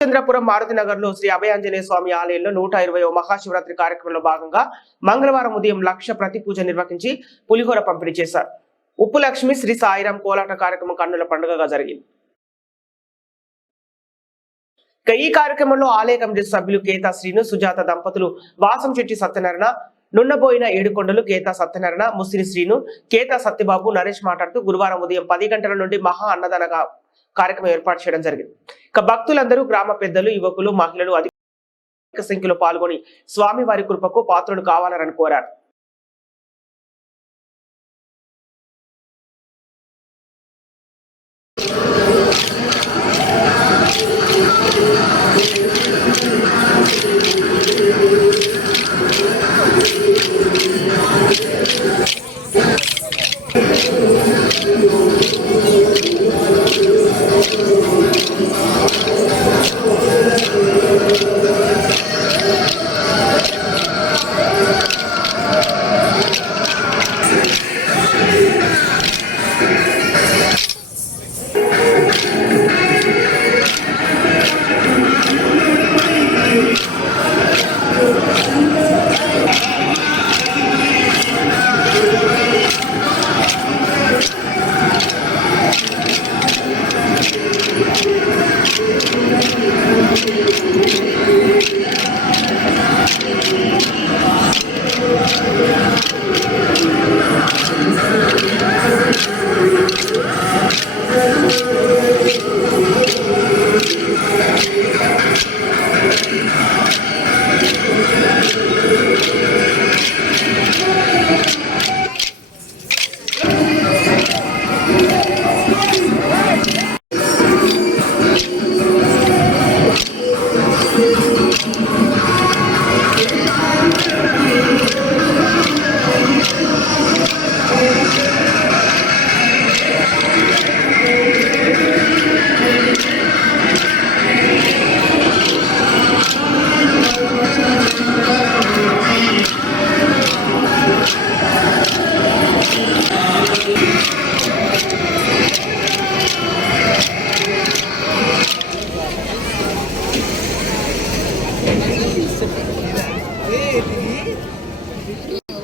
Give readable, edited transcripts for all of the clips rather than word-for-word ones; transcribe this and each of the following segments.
చంద్రపురం మారుతినగర్ లో శ్రీ అభయాంజనేయ స్వామి ఆలయంలో 120వ మహాశివరాత్రి కార్యక్రమంలో భాగంగా మంగళవారం ఉదయం లక్ష ప్రతి పూజ నిర్వహించి పులిహోర పంపిణీ చేశారు. ఉప్పు లక్ష్మి శ్రీ సాయిరాం కోలాట కార్యక్రమం కన్నుల పండుగగా జరిగింది. ఈ కార్యక్రమంలో ఆలయ కమిటీ సభ్యులు కేతా శ్రీను, సుజాత దంపతులు, వాసంశెట్టి సత్యనారాయణ, నున్నబోయిన ఏడుకొండలు, కేతా సత్యనారాయణ, ముసిరి శ్రీను, కేతా సత్యబాబు, నరేష్ మాట్లాడుతూ గురువారం ఉదయం 10 గంటల నుండి మహా అన్నదాన కార్యక్రమం ఏర్పాటు చేయడం జరిగింది. ఇక భక్తులందరూ గ్రామ పెద్దలు, యువకులు, మహిళలు అధిక సంఖ్యలో పాల్గొని స్వామివారి కృపకు పాత్రులు కావాలని కోరారు.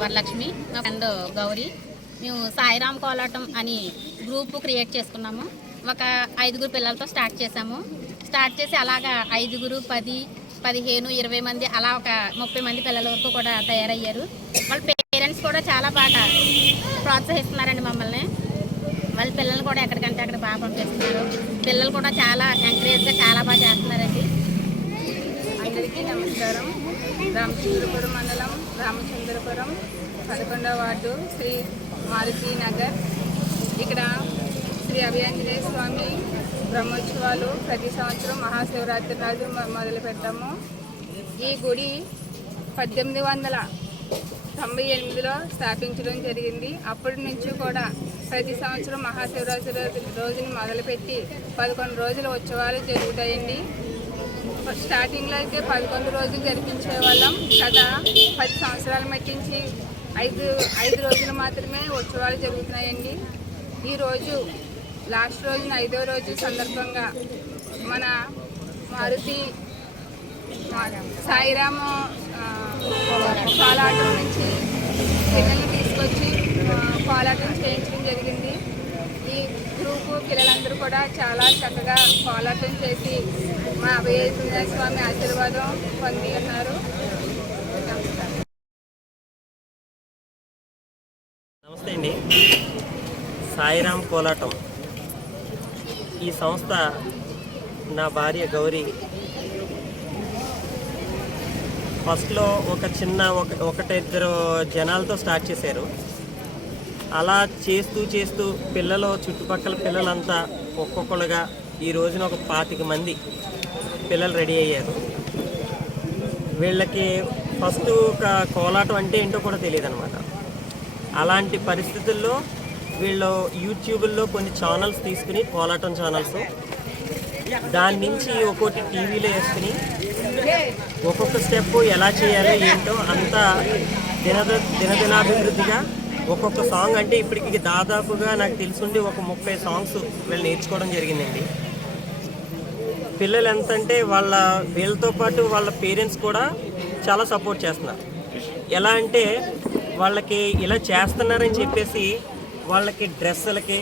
వరలక్ష్మి అండ్ గౌరీ మేము సాయిరాం కోలాటం అని గ్రూప్ క్రియేట్ చేసుకున్నాము. ఒక 5 పిల్లలతో స్టార్ట్ చేసి అలాగా 5, 10, 15, 20 మంది అలా ఒక 30 మంది పిల్లల వరకు కూడా తయారయ్యారు. వాళ్ళ పేరెంట్స్ కూడా చాలా బాగా ప్రోత్సహిస్తున్నారండి మమ్మల్ని. వాళ్ళ పిల్లలు కూడా ఎక్కడికంటే అక్కడ బాగా పంపిస్తున్నారు. పిల్లలు కూడా చాలా ఎంకరేజ్గా చాలా బాగా చేస్తున్నారండి. అందరికీ నమస్కారం. రామచంద్రపురం మండలం రామచంద్రపురం 11వ వార్డు శ్రీ మారుతి నగర్. ఇక్కడ శ్రీ అభయాంజనేయ స్వామి బ్రహ్మోత్సవాలు ప్రతి సంవత్సరం మహాశివరాత్రి రోజు మొదలు పెడతాము. ఈ గుడి 1898లో స్థాపించడం జరిగింది. అప్పటి నుంచి కూడా ప్రతి సంవత్సరం మహాశివరాత్రి రోజుని మొదలుపెట్టి 11 రోజుల ఉత్సవాలు జరుగుతాయండి. స్టార్టింగ్లో అయితే 11 రోజులు జరిపించే వాళ్ళం. గత 10 సంవత్సరాలు మట్టించి 5 రోజులు మాత్రమే ఉత్సవాలు జరుగుతున్నాయండి. ఈరోజు లాస్ట్ రోజున 5వ రోజు సందర్భంగా మన మారుతి సాయిరామ కోలాటం నుంచి పిల్లల్ని తీసుకొచ్చి కోలాటం చేయించడం జరిగింది. ఈ గ్రూపు పిల్లలందరూ కూడా చాలా చక్కగా కోలాటం చేసి మా అభయాంజనేయ స్వామి ఆశీర్వాదం పొంది ఉన్నారు. నమస్తే అండి. సాయిరాం కోలాటం ఈ సంస్థ నా భార్య గౌరీ ఫస్ట్లో ఒక చిన్న 1-2 జనాలతో స్టార్ట్ చేశారు. అలా చేస్తూ పిల్లలు, చుట్టుపక్కల పిల్లలంతా ఒక్కొక్కరుగా ఈ రోజున ఒక 25 మంది పిల్లలు రెడీ అయ్యారు. వీళ్ళకి ఫస్ట్ ఒక కోలాటం అంటే ఏంటో కూడా తెలియదు అనమాట. అలాంటి పరిస్థితుల్లో వీళ్ళు యూట్యూబ్లో కొన్ని ఛానల్స్ తీసుకుని, కోలాటం ఛానల్స్, దాని నుంచి ఒక్కొక్కటి టీవీలో వేసుకుని ఒక్కొక్క స్టెప్ ఎలా చేయాలో ఏంటో అంతా దినదినాభివృద్ధిగా ఒక్కొక్క సాంగ్ అంటే ఇప్పటికి దాదాపుగా నాకు తెలుసుండి ఒక 30 సాంగ్స్ వీళ్ళు నేర్చుకోవడం జరిగిందండి. పిల్లలు ఎంత అంటే వీళ్ళతో పాటు వాళ్ళ పేరెంట్స్ కూడా చాలా సపోర్ట్ చేస్తున్నారు. ఎలా అంటే వాళ్ళకి ఇలా చేస్తున్నారని చెప్పేసి వాళ్ళకి డ్రెస్సులకి,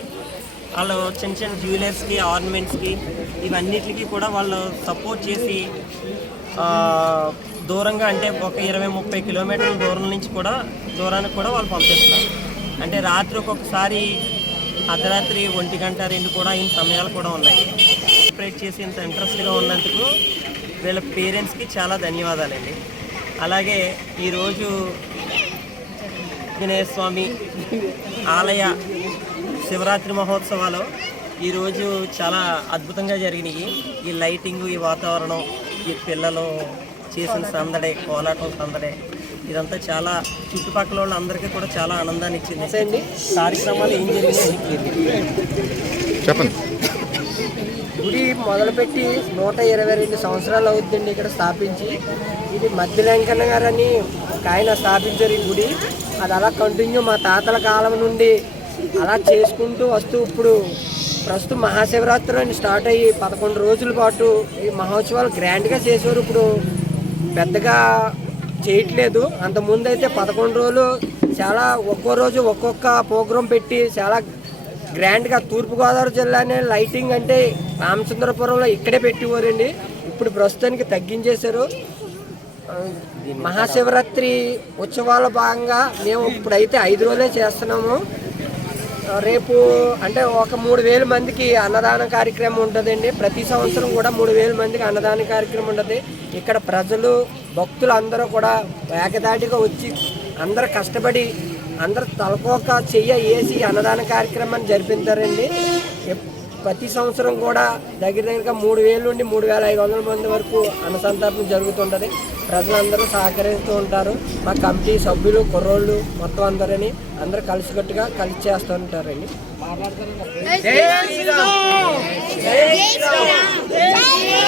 వాళ్ళు చిన్న చిన్న జ్యువెలర్స్కి, ఆర్నమెంట్స్కి, ఇవన్నిటికి కూడా వాళ్ళు సపోర్ట్ చేసి దూరంగా అంటే ఒక 20-30 కిలోమీటర్ల దూరానికి కూడా వాళ్ళు పంపిస్తున్నారు. అంటే రాత్రి ఒక్కొక్కసారి అర్ధరాత్రి 1 గంట 2 కూడా అయిన సమయాలు కూడా ఉన్నాయి. సెపరేట్ చేసి ఇంత ఇంట్రెస్ట్గా ఉన్నందుకు వీళ్ళ పేరెంట్స్కి చాలా ధన్యవాదాలండి. అలాగే ఈరోజు ఆంజనేయ స్వామి ఆలయ శివరాత్రి మహోత్సవాలు ఈరోజు చాలా అద్భుతంగా జరిగినాయి. ఈ లైటింగు, ఈ వాతావరణం, ఈ పిల్లలు చేసిన సందడే, కోలాటం సందడే, ఇదంతా చాలా చుట్టుపక్కల వాళ్ళందరికీ కూడా చాలా ఆనందాన్ని ఇచ్చింది అండి. కార్యక్రమాలు ఏం జరిగినాయి చెప్పండి. గుడి మొదలుపెట్టి 122 సంవత్సరాలు అవుతుందండి ఇక్కడ స్థాపించి. ఇది మధ్యలంకన్న గారని ఒక ఆయన స్థాపించారు ఈ గుడి. అది అలా కంటిన్యూ మా తాతల కాలం నుండి అలా చేసుకుంటూ వస్తూ ఇప్పుడు ప్రస్తుతం మహాశివరాత్రి అని స్టార్ట్ అయ్యి 11 రోజుల పాటు ఈ మహోత్సవాలు గ్రాండ్గా చేసేవారు. ఇప్పుడు పెద్దగా చేయట్లేదు. అంతకుముందు అయితే 11 రోజులు చాలా ఒక్కో రోజు ఒక్కొక్క ప్రోగ్రాం పెట్టి చాలా గ్రాండ్గా, తూర్పుగోదావరి జిల్లానే లైటింగ్ అంటే రామచంద్రపురంలో ఇక్కడే పెట్టేవారండి. ఇప్పుడు ప్రస్తుతానికి తగ్గించేశారు. మహాశివరాత్రి ఉత్సవాల భాగంగా మేము ఇప్పుడైతే 5 రోజులే చేస్తున్నాము. రేపు అంటే ఒక 3,000 మందికి అన్నదాన కార్యక్రమం ఉంటుందండి. ప్రతి సంవత్సరం కూడా 3,000 మందికి అన్నదాన కార్యక్రమం ఉంటుంది. ఇక్కడ ప్రజలు, భక్తులు అందరూ కూడా ఏకదాటిగా వచ్చి అందరూ కష్టపడి అందరూ తలకోక చెయ్య వేసి అన్నదాన కార్యక్రమాన్ని జరిపిస్తారండి. ప్రతి సంవత్సరం కూడా దగ్గరగా 3,000 నుండి 3,500 మంది వరకు అన్నసంతర్పణ జరుగుతుంటుంది. ప్రజలందరూ సహకరిస్తూ ఉంటారు. మా కమిటీ సభ్యులు, కుర్రోళ్ళు మొత్తం అందరూ కలిసికట్టుగా కలిసి చేస్తూ ఉంటారండి. జై శ్రీరామ్.